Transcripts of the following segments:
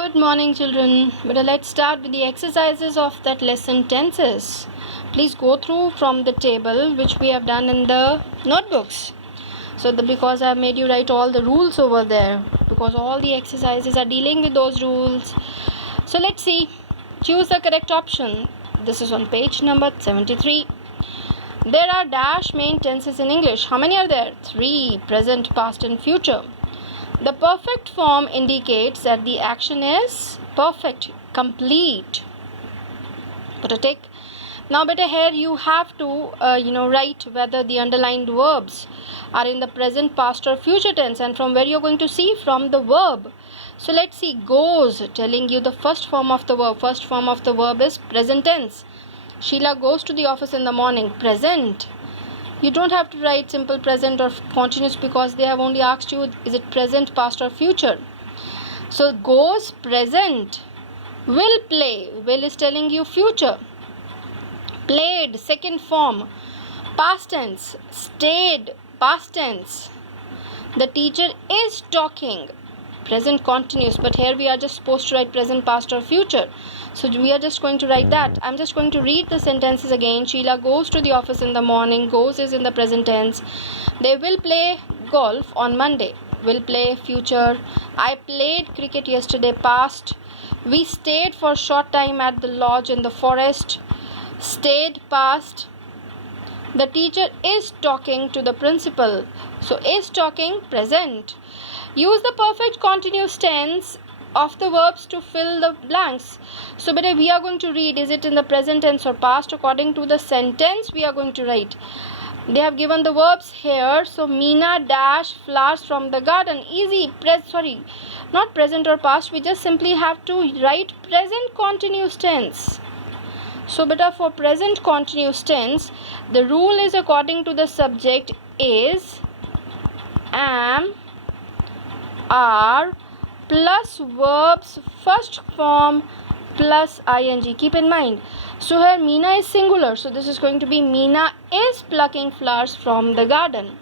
Good morning, children. But let's start with the exercises of that lesson tenses. Please go through from the table which we have done in the notebooks. Because I have made you write all the rules over there, because all the exercises are dealing with those rules. So let's see. Choose the correct option. This is on page number 73. There are dash main tenses in English. How many are there? 3. Present, past and future. The perfect form indicates that the action is perfect, complete. Put a tick. Now beta, here you have to write whether the underlined verbs are in the present, past or future tense, and from where you're going to see from the verb. So let's see. Goes, telling you the first form of the verb. First form of the verb is present tense. Sheila goes to the office in the morning. Present. You don't have to write simple present or continuous because they have only asked you is it present, past or future. So goes, present. Will play. Will is telling you future. Played, second form. Past tense. Stayed, past tense. The teacher is talking. Present continuous, but here we are just supposed to write present, past or future. So we are just going to write that. I'm just going to read the sentences again. Sheila goes to the office in the morning. Goes is in the present tense. They will play golf on Monday. Will play future. I played cricket yesterday, past. We stayed for a short time at the lodge in the forest. Stayed, past. The teacher is talking to the principal. So is talking, present. Use the perfect continuous tense of the verbs to fill the blanks. So beta, we are going to read is it in the present tense or past according to the sentence we are going to write. They have given the verbs here. So Meena dash flowers from the garden. Easy. Not present or past. We just simply have to write present continuous tense. So beta, for present continuous tense, the rule is according to the subject is, am, are plus verbs first form plus ing. Keep in mind. So here Meena is singular. So this is going to be Meena is plucking flowers from the garden.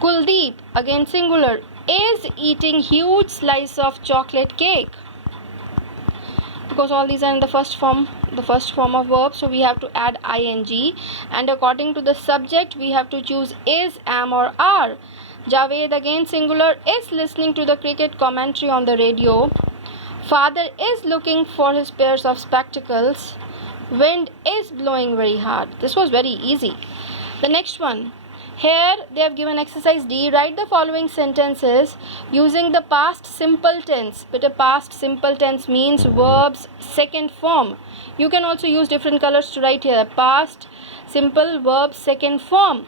Kuldeep, again singular, is eating huge slice of chocolate cake. Because all these are in the first form of verb, so we have to add ing, and according to the subject we have to choose is, am or are. Javed, again singular, is listening to the cricket commentary on the radio. Father is looking for his pairs of spectacles. Wind is blowing very hard. This was very easy. The next one. Here they have given exercise D. Write the following sentences using the past simple tense. But a past simple tense means verbs second form. You can also use different colors to write here. Past simple verb second form.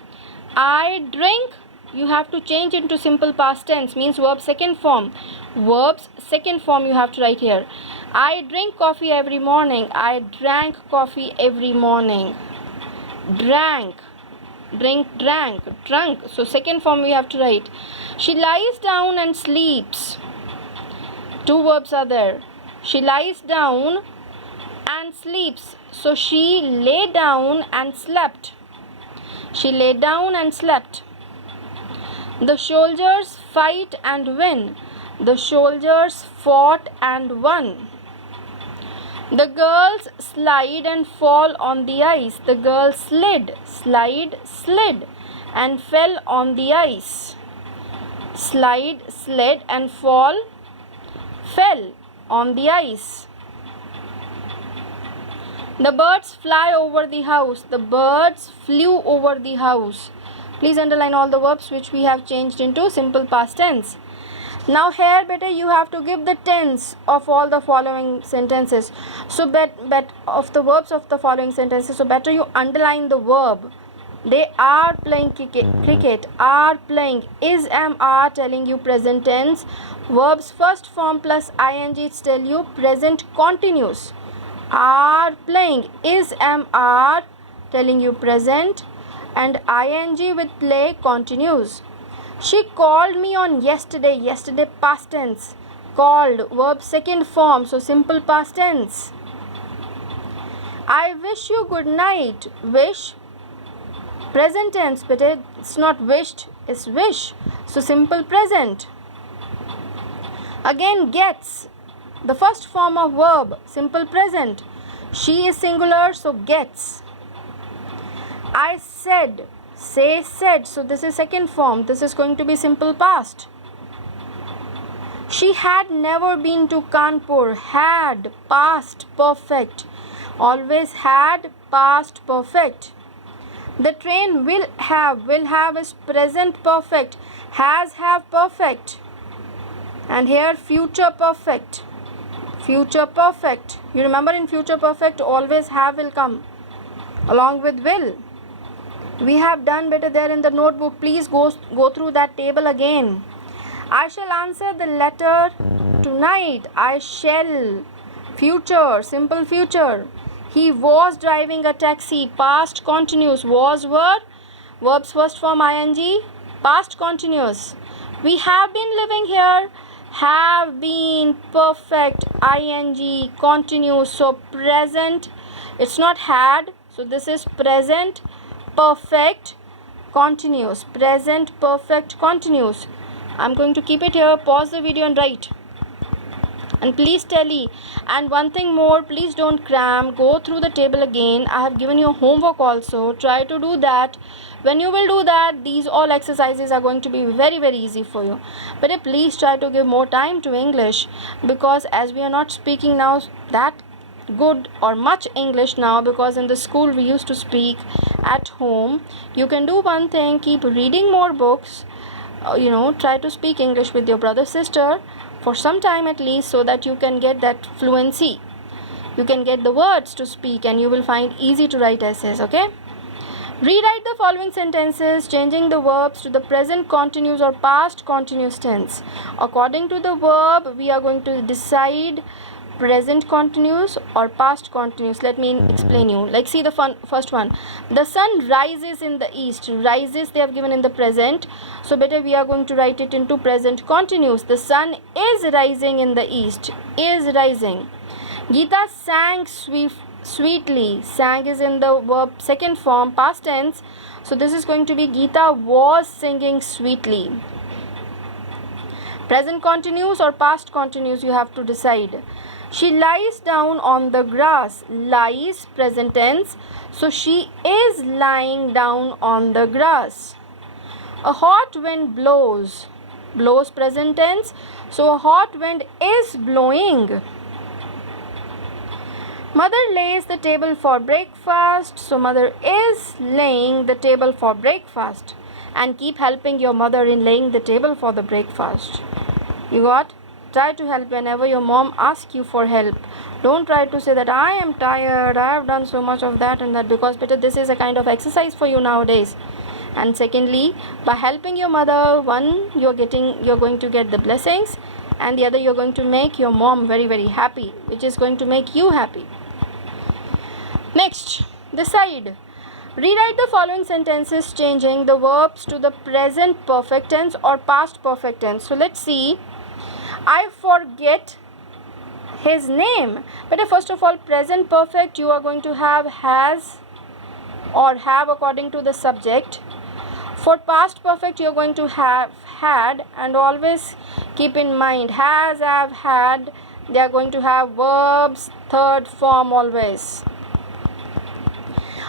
I drink. You have to change into simple past tense, means verb second form. Verbs second form you have to write here. I drink coffee every morning. I drank coffee every morning. Drank. Drink, drank, drunk. So second form we have to write. She lies down and sleeps. Two verbs are there. She lies down and sleeps. So she lay down and slept. She lay down and slept. The soldiers fight and win. The soldiers fought and won. The girls slide and fall on the ice. The girls slid, slid and fell on the ice. Slide, slid and fell on the ice. The birds fly over the house. The birds flew over the house. Please underline all the verbs which we have changed into simple past tense. Now here better you have to give the tense of all the following sentences. So of the verbs of the following sentences. So better you underline the verb. They are playing cricket. Are playing. Is, am, are telling you present tense. Verbs first form plus ing it's tell you present continuous. Are playing. Is, am, are telling you present. And ing with play continues. She called me on yesterday. Yesterday past tense. Called verb second form, so simple past tense. I wish you good night. Wish present tense, but it's not wished, it's wish, so simple present. Again, gets, the first form of verb, simple present. She is singular, so gets. I said, say, said, so this is second form. This is going to be simple past. She had never been to Kanpur. Had, past perfect. Always had, past perfect. The train will have is present perfect. Has, have perfect. And here future perfect. Future perfect. You remember in future perfect always have will come along with will. We have done better there in the notebook. Please go through that table again. I shall answer the letter tonight. I shall. Future, simple future. He was driving a taxi. Past continuous. Was verb. Verb's first form ing. Past continuous. We have been living here. Have been perfect ing continuous. So present. It's not had. So this is present perfect continuous. Present perfect continuous. I'm going to keep it here. Pause the video and write. And please tally. And one thing more, please don't cram. Go through the table again. I have given you homework also. Try to do that. When you will do that, these all exercises are going to be very, very easy for you. But please try to give more time to English, because as we are not speaking now that good or much English now, because in the school we used to speak at home. You can do one thing, keep reading more books. Try to speak English with your brother, sister for some time at least, so that you can get that fluency. You can get the words to speak and you will find easy to write essays, okay? Rewrite the following sentences, changing the verbs to the present continuous or past continuous tense. According to the verb, we are going to decide present continuous or past continuous. Let me explain you. Like, see the first one. The sun rises in the east. Rises they have given in the present, so better we are going to write it into present continuous. The sun is rising in the east. Is rising. Geeta sang sweetly. Sang is in the verb second form past tense, so this is going to be Geeta was singing sweetly. Present continuous or past continuous, you have to decide. She lies down on the grass. Lies, present tense. So she is lying down on the grass. A hot wind blows. Blows, present tense. So a hot wind is blowing. Mother lays the table for breakfast. So mother is laying the table for breakfast. And keep helping your mother in laying the table for the breakfast. You got? Try to help whenever your mom asks you for help. Don't try to say that I am tired, I have done so much of that and that, because better this is a kind of exercise for you nowadays. And secondly, by helping your mother, one, you're going to get the blessings, and the other, you're going to make your mom very, very happy, which is going to make you happy. Next, decide. Rewrite the following sentences, changing the verbs to the present perfect tense or past perfect tense. So let's see. I forget his name. But first of all, present perfect, you are going to have has or have according to the subject. For past perfect, you are going to have had, and always keep in mind, has, have, had, they are going to have verbs, third form always.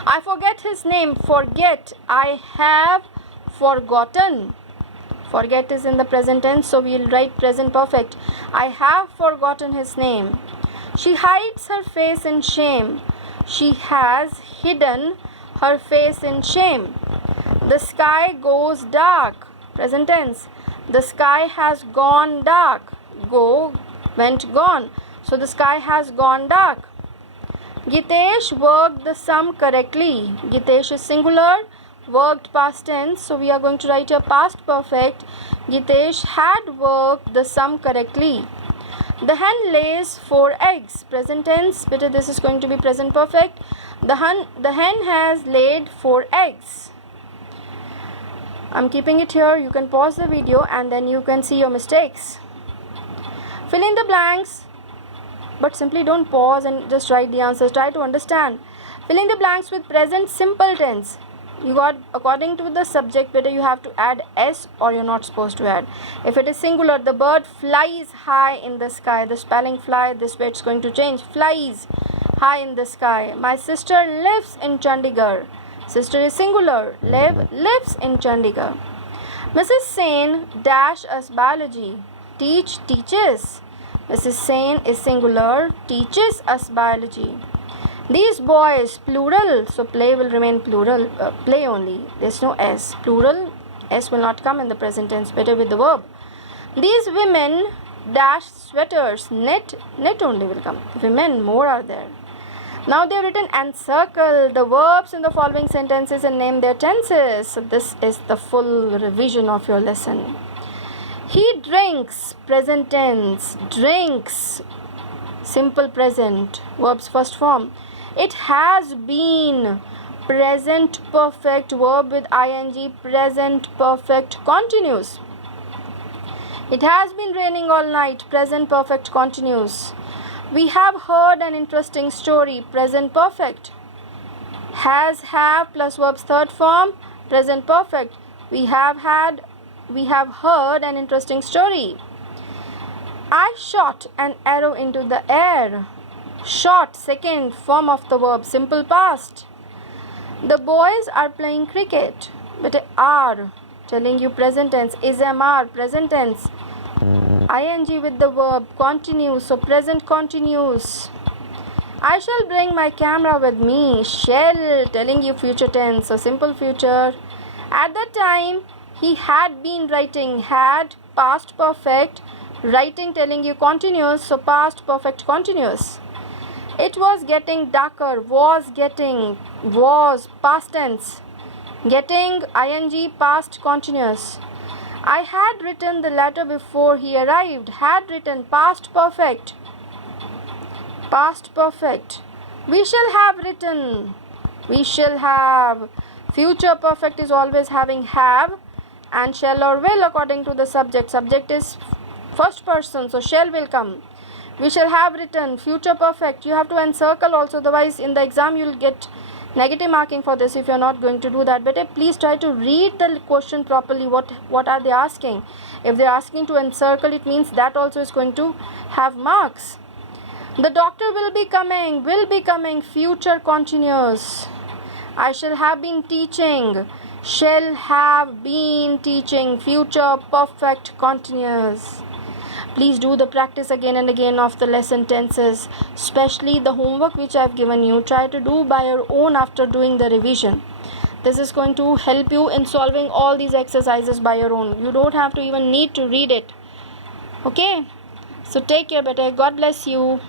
I forget his name. Forget, I have forgotten. Forget is in the present tense, so we'll write present perfect. I have forgotten his name. She hides her face in shame. She has hidden her face in shame. The sky goes dark. Present tense. The sky has gone dark. Go, went, gone. So the sky has gone dark. Gitesh worked the sum correctly. Gitesh is singular. Worked past tense, so we are going to write a past perfect. Gitesh had worked the sum correctly. The hen lays 4 eggs. Present tense, better this is going to be present perfect. The hen has laid 4 eggs. I'm keeping it here. You can pause the video and then you can see your mistakes. Fill in the blanks, but simply don't pause and just write the answers. Try to understand. Fill in the blanks with present simple tense. You got, according to the subject, whether you have to add s or you're not supposed to add. If it is singular, the bird flies high in the sky. The spelling fly, this way it's going to change. Flies high in the sky. My sister lives in Chandigarh. Sister is singular. Lives in Chandigarh. Mrs. Sen dash us biology. Teaches. Mrs. Sen is singular. Teaches us biology. These boys, plural, so play will remain plural, play only. There's no s. Plural, s will not come in the present tense, better with the verb. These women dash sweaters, knit only will come. Women, more are there. Now they have written and circle the verbs in the following sentences and name their tenses. So this is the full revision of your lesson. He drinks, present tense, drinks, simple present, verbs first form. It has been, present perfect, verb with ing, present perfect continuous. It has been raining all night, present perfect continuous. We have heard an interesting story, present perfect. Has, have plus verbs third form, present perfect. We have heard an interesting story. I shot an arrow into the air. Shot, second form of the verb, simple past. The boys are playing cricket. But are, telling you present tense, is are, present tense. ing with the verb, continuous, so present continuous. I shall bring my camera with me. Shall, telling you future tense, so simple future. At that time, he had been writing. Had, past perfect. Writing, telling you continuous, so past perfect continuous. It was getting darker. Was, getting. Was, past tense. Getting, ing, past continuous. I had written the letter before he arrived. Had written, past perfect. Past perfect. We shall have written. We shall have. Future perfect is always having have and shall or will according to the subject. Subject is first person, so shall will come. We shall have written, future perfect. You have to encircle also, otherwise in the exam you will get negative marking for this if you are not going to do that. But please try to read the question properly. What are they asking? If they are asking to encircle, it means that also is going to have marks. The doctor will be coming, future continuous. I shall have been teaching, shall have been teaching, future perfect continuous. Please do the practice again and again of the lesson tenses, especially the homework which I have given you. Try to do by your own after doing the revision. This is going to help you in solving all these exercises by your own. You don't have to even need to read it. Okay? So take care, beta. God bless you.